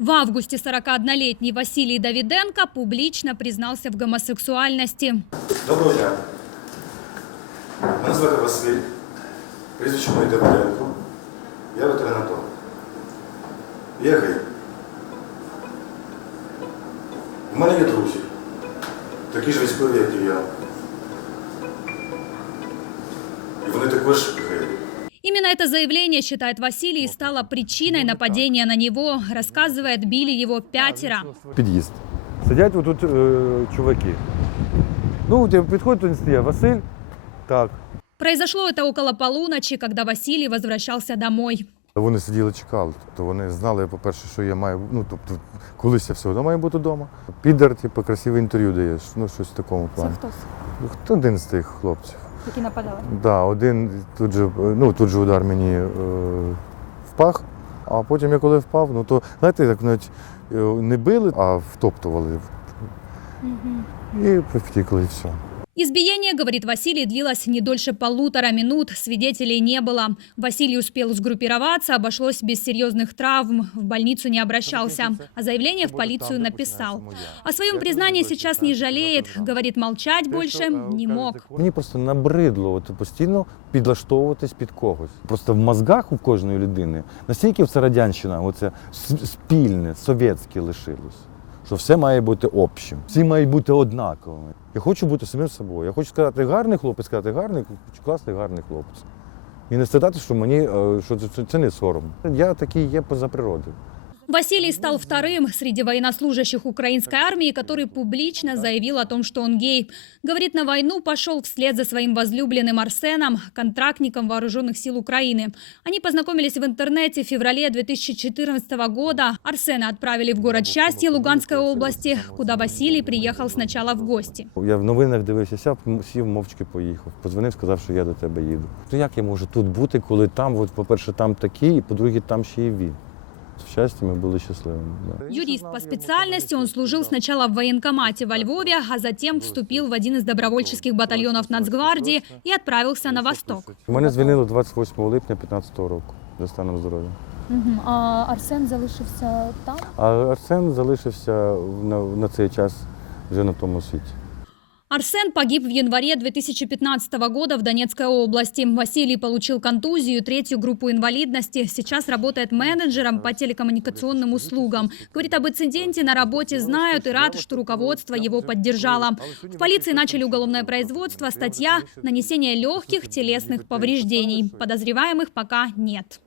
В августе 41-летний Василий Давиденко публично признался в гомосексуальности. Доброго дня. Мене звати Василь, прізвище моє Давиденко. Я ветеринатолог. Я гей. У мене є друзі, такі ж військові, як і я. І вони також геї. Именно это заявление, считает Василий, стало причиной нападения на него. Рассказывает, били его 5. Під'їзд. Сидять отут чуваки. Ну, підходить, він стоїть. Василь, так. Произошло это около полуночи, когда Василий возвращался домой. Вони сиділи, чекали. Тобто вони знали, по-перше, що я маю, тобто колись я все одно маю бути вдома. Підер, красиве інтерв'ю даєш, щось в такому плані. Це Хто? Один з тих хлопців. які нападали? Да, один тут же удар мені в пах, а потім я коли впав, то, знаєте, як навіть не били, а втоптували. І втікли, і все. Избиение, говорит Василий, длилось не дольше 1,5 минут. Свидетелей не было. Василий успел сгруппироваться, обошлось без серьезных травм. В больницу не обращался. А заявление в полицию написал. О своем признании сейчас не жалеет. Говорит, молчать больше не мог. Мені просто набридло постійно підлаштовуватись під когось. Просто в мозгах у кожної людини настільки це радянщина, оце спільне, совєтське лишилось. Що все має бути общим, всі мають бути однаковими. Я хочу бути самим собою. Я хочу сказати гарний хлопець, сказати гарний, класний, гарний хлопець. І не стидати, що це не сором. Я такий є поза природою. Василий стал вторым среди военнослужащих украинской армии, который публично заявил о том, что он гей. Говорит, на войну пошел вслед за своим возлюбленным Арсеном, контрактником Вооруженных сил Украины. Они познакомились в интернете в феврале 2014 года. Арсена отправили в город Счастье Луганской области, куда Василий приехал сначала в гости. Я в новинах дивився, сів, мовчки поїхав. Подзвонив, сказав, що я до тебе їду. Як я можу тут бути, коли там, по-перше, там такі, і по-друге, там ще і він. В счастье, мы были счастливыми. Да. Юрист по специальности, он служил сначала в военкомате во Львове, а затем вступил в один из добровольческих батальонов Нацгвардии и отправился на восток. Мене звільнили 28 липня 2015 року за станом здоров'я. А Арсен залишився там? А Арсен залишився на цей час вже на тому світі. Арсен погиб в январе 2015 года в Донецкой области. Василий получил контузию, 3-ю группу инвалидности. Сейчас работает менеджером по телекоммуникационным услугам. Говорит, об инциденте на работе знают и рад, что руководство его поддержало. В полиции начали уголовное производство. Статья «Нанесение легких телесных повреждений». Подозреваемых пока нет.